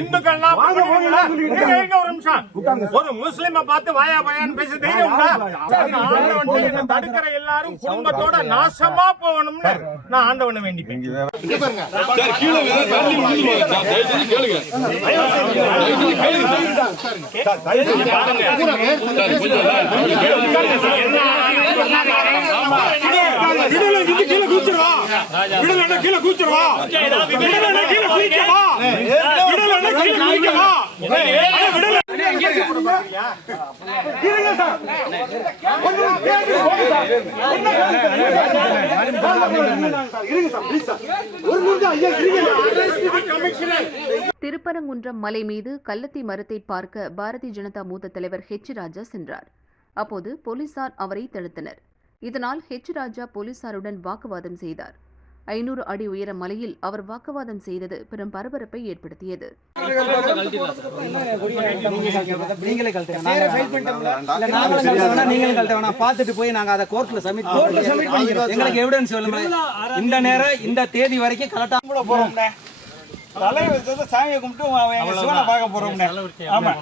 இந்துக்கள்லாம் ஒரு நிமிஷம் ஒரு முஸ்லிமை பார்த்து வாயா வாயான்னு பேச தைரியம் தடுக்கிற எல்லாரும் குடும்பத்தோட நாசமா போகணும்னு நான் ஆண்டவனை வேண்டிப்பேன். திருப்பரங்குன்றம் மலை மீது கள்ளத்தி மரத்தை பார்க்க பாரதிய ஜனதா மூத்த தலைவர் ஹெச் ராஜா சென்றார். அப்போது போலீசார் அவரை தடுத்தனர். இதனால் ஹெச் ராஜா போலீசாருடன் வாக்குவாதம் செய்தார். 500 அடி உயர மலையில் அவர் வாக்குவாதம் செய்தது பெரும் பரபரப்பை ஏற்படுத்தியது. பார்த்துட்டு போய் நாங்க அதை கோர்ட்ல சப்மிட் எங்களுக்கு எவிடன்ஸ் இந்த நேரம் இந்த தேதி வரைக்கும் கரெக்டா போறோம். தலைவர் சாமியை கும்பிட்டு சிவனை பார்க்க போறோம். ஆமா.